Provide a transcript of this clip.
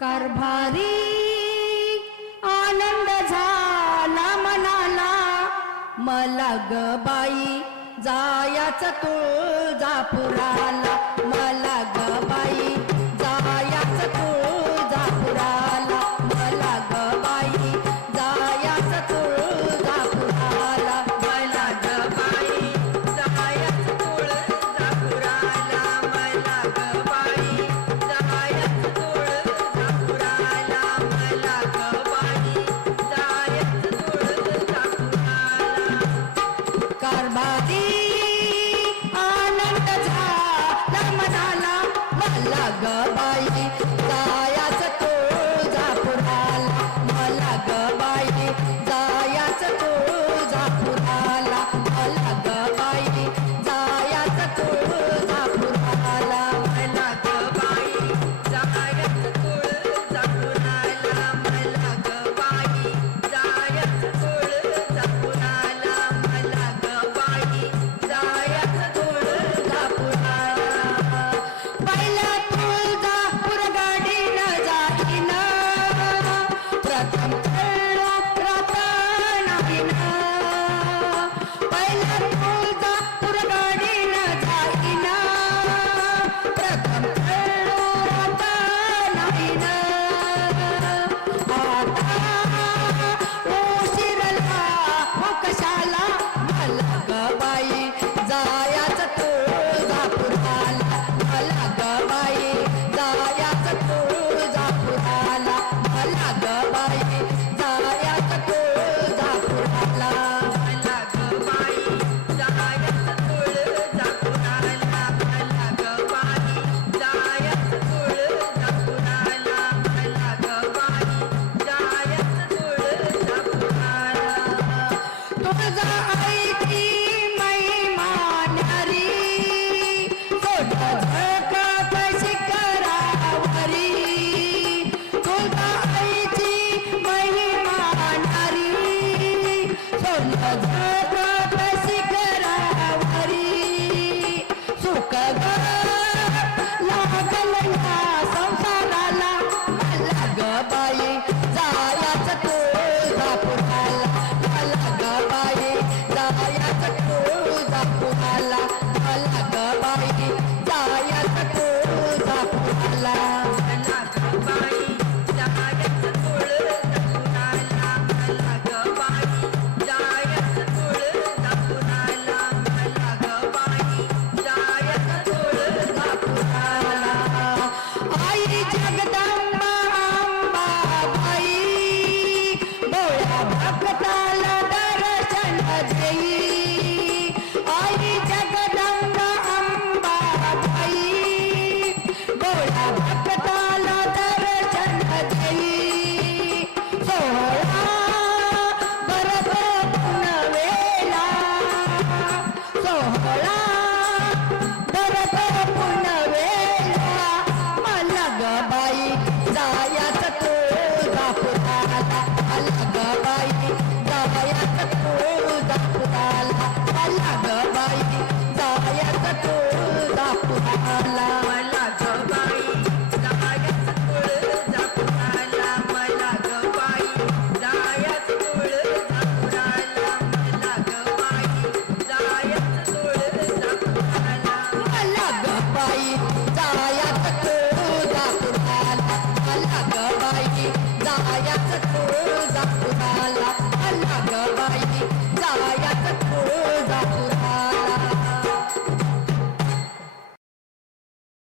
कारभारी. आनंद झाला मनाला. मला ग बाई जायाच तुळजापुराला. मला ग बाई लागा Yeah. যায় Bye. Allah